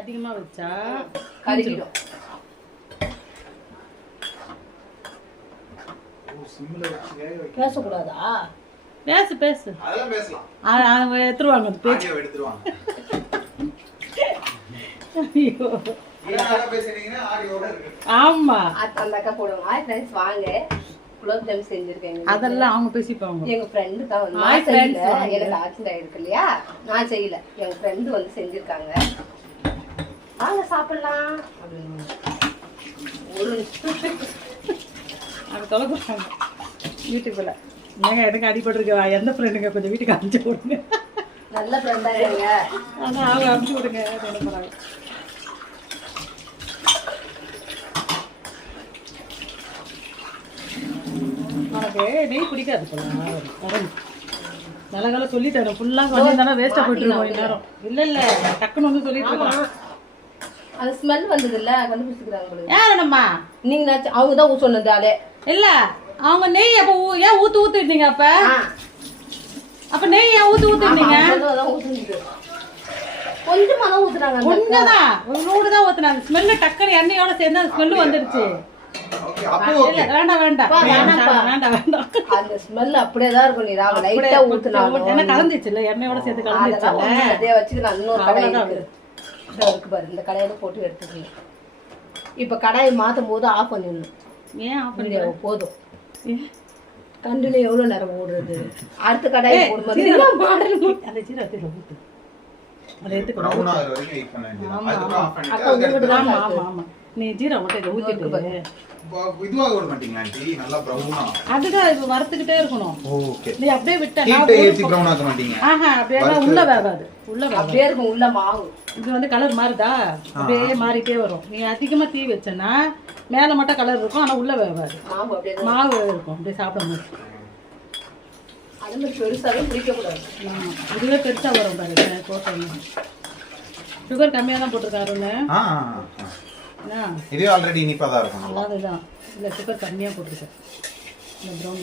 அதிகமா வச்சா கறிக்கிடும். பேசக்கூடாதா? பேசு பேசு. அதெல்லாம் பேசலாம். அவங்க எடுத்துருவாங்க அந்த பேச்சு. ஆடியோ எடுத்துருவாங்க. ஐயோ. ஆமா. அந்த அக்கா போடுவாங்க. ஃப்ரெண்ட்ஸ் வாங்க. குலோப் ஜாம் செஞ்சிருக்கேன். அதெல்லாம் அவங்க பேசிப்பாங்க. எங்க ஃப்ரெண்ட் தான் வந்து நான் செய்யல. எனக்கு ஆக்சிடென்ட் ஆயிருக்கு இல்லையா? நான் செய்யல. எங்க ஃப்ரெண்ட் வந்து செஞ்சிருக்காங்க. வாங்க சாப்பிடலாம் அப்படின்னு ஒரு அது தொலைப்பாங்க வீட்டுக்குள்ள. என்னங்க எனக்கு அடிபட்டுருக்கா? எந்த ஃப்ரெண்டுங்க கொஞ்சம் வீட்டுக்கு அனுப்பிச்சு விடுங்க. நல்ல ஃப்ரெண்டா இருங்க. ஆனா அவங்க அனுப்பிச்சு விடுங்க. என்ன போறாங்க? உனக்கு நெய் பிடிக்காது போல. நல்ல சொல்லிட்டேன். ஃபுல்லாக கொஞ்சம் தானே வேஸ்ட்டாக போயிட்டுருக்கோம் இந்நேரம். இல்லை இல்லை டக்குன்னு வந்து சொல்லிட்டு இருக்கோம். அது ஸ்மெல் வந்தது இல்ல, கண்டுபிடிச்சிக்கிறாங்க. யாருண்ணம்மா நீங்க? அவங்க தான் சொன்னது ஆளே இல்ல. அவங்க நெய் அப்ப ஏன் ஊத்துட்டீங்க? அப்ப நெய் ஏன் ஊத்துட்டீங்க? கொஞ்சமா தான் ஊத்துறாங்க. கொஞ்சம் தான், ஒரு தான் ஊத்துனாங்க. ஸ்மெல்லு டக்குன்னு எண்ணெயோட சேர்ந்து அந்த ஸ்மெல்லு வந்துருச்சு. வேண்டாம் வேண்டாம் வேண்டாம் வேண்டாம். அந்த ஸ்மெல் அப்படியே தான் இருக்கும். நீ ராவ லைட்டா ஊத்துனாங்க. என்ன கலந்துச்சு இல்ல, எண்ணெயோட சேர்த்து கலந்துச்சு. அதே வச்சுக்கலாம். இன்னொரு கடாய் இருக்கு பாரு. இந்த கடாயில போட்டு எடுத்துக்கணும். இப்ப கடாயை மாத்தும் போது ஆஃப் பண்ணிடணும். ஏன் ஆஃப் பண்ணிடுவோம்? போதும். கண்டுல எவ்வளவு நேரம் ஓடுறது? அடுத்த கடாயை போடும்போது மாடல் அந்த சீரகத்தை ஊத்து. அதை ப்ரௌன் ஆகுற வரைக்கும் வெயிட் பண்ண வேண்டியது. அதுக்கு ஆஃப் பண்ணிட்டு அக்கா உங்களுக்கு தான். ஆமா ஆமா. நீ ஜீரகம் மட்டும் ஊத்திட்டு இதுவாக விட மாட்டீங்களா ஆண்டி? நல்லா ப்ரௌனா. அதுதான் இது வறுத்துக்கிட்டே இருக்கணும். ஓகே. நீ அப்படியே விட்டா ஹீட் ஏத்தி ப்ரௌன் ஆக்க மாட்டீங்க. அப்படியே உள்ள வேகாது. உள்ள வேகாது. அப்படியே இருக்கும். உள்ள மாவு இது வந்து கலர் மாறுதா? அப்படியே மாறிட்டே வரும். நீ அதிகமா தீ வச்சனா மேல மட்டும் கலர் இருக்கும், ஆனா உள்ள வேகாது. மாவு அப்படியே மாவு இருக்கும். அப்படியே சாப்பிடும்போது அது மாதிரி பெருசாவே பிடிக்க கூடாது. இதுவே பெருசா வரும் பாருங்க. போட்டோம் சுகர் கம்மியா தான் போட்டிருக்காருன்னு. இது ஆல்ரெடி இனிப்பா தான் இருக்கும். அதுதான் இல்ல, சுகர் கம்மியா போட்டிருக்கேன். இந்த ப்ரௌன்